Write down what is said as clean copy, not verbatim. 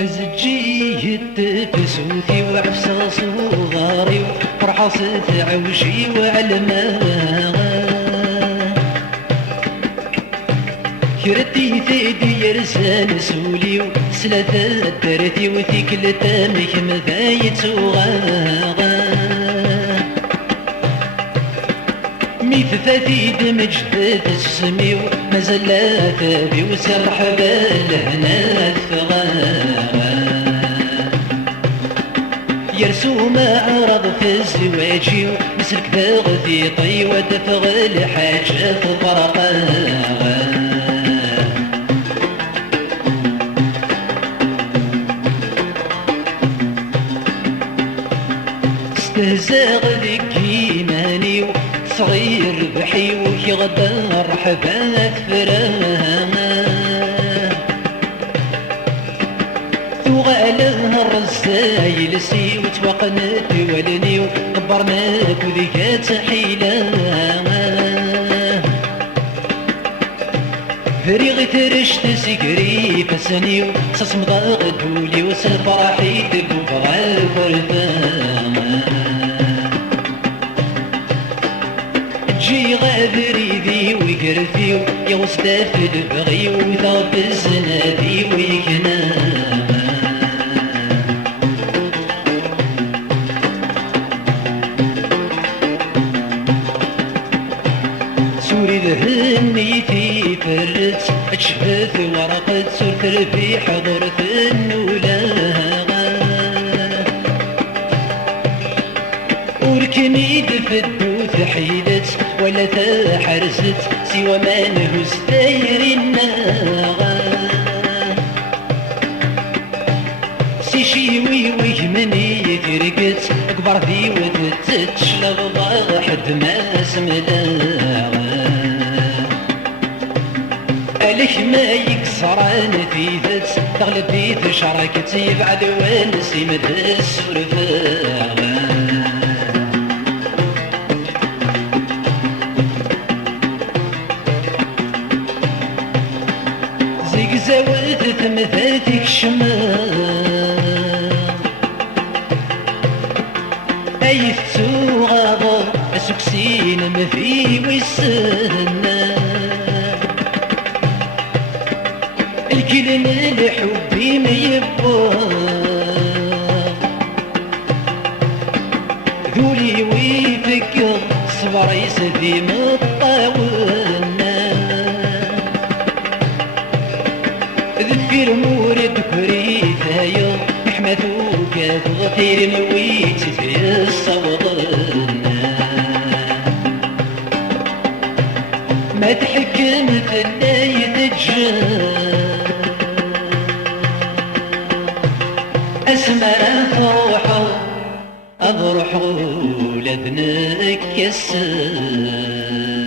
زجي التفسوتي وعفسة صغاري وفرحة ستعوشي وعلماها كرتي ثيدي يرسان سولي وسلة الدرتي وثيك لتامك مذايت وغاغا ميت ثاثيد مجدد السمي ومازال ثابي وسرح بالهنا الثغاغا يرسو ما عرض في الزواجي ومسلك باغثي طي ودفغ الحاجة فرقاغا استهزاغ ذيك إيماني صغير بحي ويغدر حبات فراها ثغاله الرزايل سي وتوقنت ولني وقبرناك وذيك تحيلها فريغ ترشت سكري فسني وصصم ضاغدولي وسلف راحي تبغى فرثان جي غادري ذي ويقرثي يغستا في البغي وثاب الزنادي ويكنام سوري ذهنيتي فرت اشبث ورقة سرت في حضرة النولاها وركني دفدوث حيدت ولا تحرزت سوى ما نهز داير الناغا سي شيوي ويهمني ترقت اكبر ذي وتتشلغ حد ما سمداغا ألك ما يكسران في ذات تغلب في تشاركتي بعد وانسي مدى السرفاغا زاوت ثمثاتك شمال أي ثوغاضة أسكسين ما في وسنا الكلم الحبي ما يبغى ذولي ويفكر صبر يسدي مطاولنا ذكر مورد كريت هيا محمدوك غطير نويت في الصوضنا ما تحكمت النايد الجان اسمع فرحة اضرح ولدنك يسان